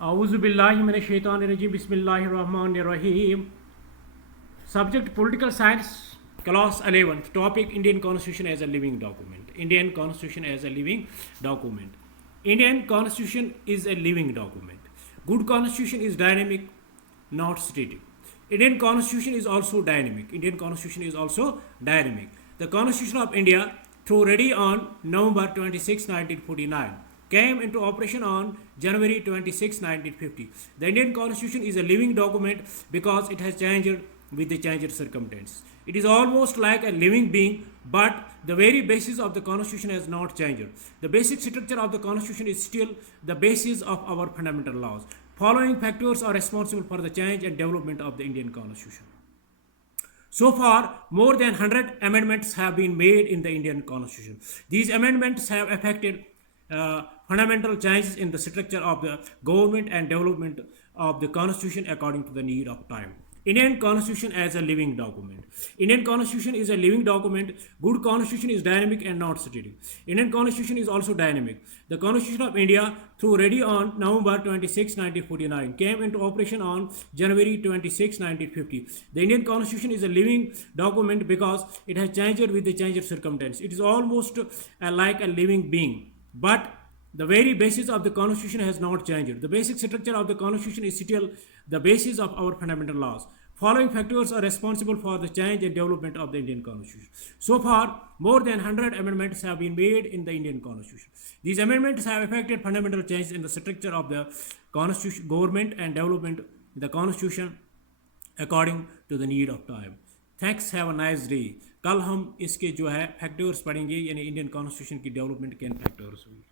Auzubillahiminashaitanirajim. Bismillahirrahmanirrahim. Subject Political Science, Class 11th. Topic Indian Constitution as a living document. Indian Constitution as a living document. Indian Constitution is a living document. Good Constitution is dynamic, not static. Indian Constitution is also dynamic. Indian Constitution is also dynamic. The Constitution of India, through ready on November 26, 1949, came into operation on January 26, 1950. The Indian Constitution is a living document because it has changed with the changed circumstances. It is almost like a living being, but the very basis of the Constitution has not changed. The basic structure of the Constitution is still the basis of our fundamental laws. Following factors are responsible for the change and development of the Indian Constitution. So far, more than 100 amendments have been made in the Indian Constitution. These amendments have affected fundamental changes in the structure of the government and development of the Constitution according to the need of time. Indian Constitution as a living document. Indian Constitution is a living document. Good Constitution is dynamic and not static. Indian Constitution is also dynamic. The Constitution of India, through ready on November 26, 1949, came into operation on January 26, 1950. The Indian Constitution is a living document because it has changed with the changed circumstances. It is almost like a living being, but the very basis of the Constitution has not changed. The basic structure of the Constitution is still the basis of our fundamental laws. Following factors are responsible for the change and development of the Indian Constitution. So far, more than 100 amendments have been made in the Indian Constitution. These amendments have affected fundamental changes in the structure of the Constitution, government and development of the Constitution according to the need of time. Thanks have a nice day. कल हम इसके जो है factors पढ़ेंगे, यानी Indian constitution की development के इन factors हुई.